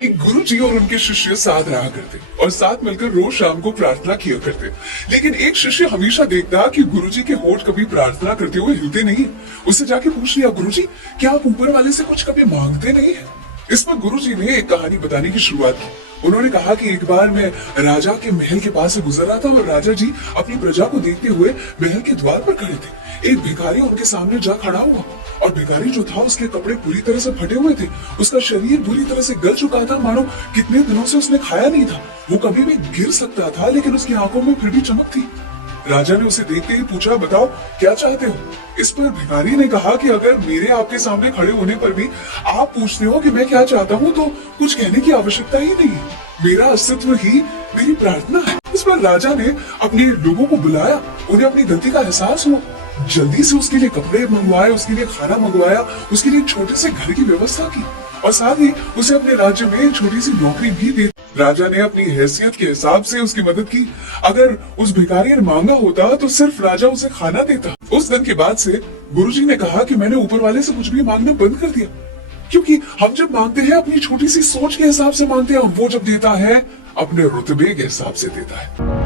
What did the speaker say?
एक गुरु जी और उनके शिष्य साथ रहा करते और साथ मिलकर रोज शाम को प्रार्थना किया करते। लेकिन एक शिष्य हमेशा देखता कि गुरु जी के होठ कभी प्रार्थना करते हुए हिलते नहीं। उससे जाके पूछ लिया, गुरु जी क्या आप ऊपर वाले से कुछ कभी मांगते नहीं है? इस पर गुरु जी ने एक कहानी बताने की शुरुआत की। उन्होंने कहा कि एक बार मैं राजा के महल के पास से गुजर रहा था और राजा जी अपनी प्रजा को देखते हुए महल के द्वार पर खड़े थे। एक भिखारी उनके सामने जा खड़ा हुआ और भिखारी जो था उसके कपड़े पूरी तरह से फटे हुए थे। उसका शरीर बुरी तरह से गल चुका था, मानो कितने दिनों से उसने खाया नहीं था। वो कभी भी गिर सकता था, लेकिन उसकी आंखों में फिर भी चमक थी। राजा ने उसे देखते ही पूछा, बताओ क्या चाहते हो? इस पर भिखारी ने कहा कि अगर मेरे आपके सामने खड़े होने पर भी आप पूछते हो कि मैं क्या चाहता हूँ, तो कुछ कहने की आवश्यकता ही नहीं है। मेरा अस्तित्व ही मेरी प्रार्थना है। इस पर राजा ने अपने लोगों को बुलाया, उन्हें अपनी गलती का एहसास हुआ। जल्दी से उसके लिए कपड़े मंगवाए, उसके लिए खाना मंगवाया, उसके लिए एक छोटे से घर की व्यवस्था की और साथ ही उसे अपने राज्य में एक छोटी सी नौकरी भी दी। राजा ने अपनी हैसियत के हिसाब से उसकी मदद की। अगर उस भिखारी ने मांगा होता तो सिर्फ राजा उसे खाना देता। उस दिन के बाद से गुरुजी ने कहा कि मैंने ऊपर वाले से कुछ भी मांगना बंद कर दिया, क्योंकि हम जब मांगते हैं अपनी छोटी सी सोच के हिसाब से मांगते हैं, वो जब देता है अपने रुतबे के हिसाब से देता है।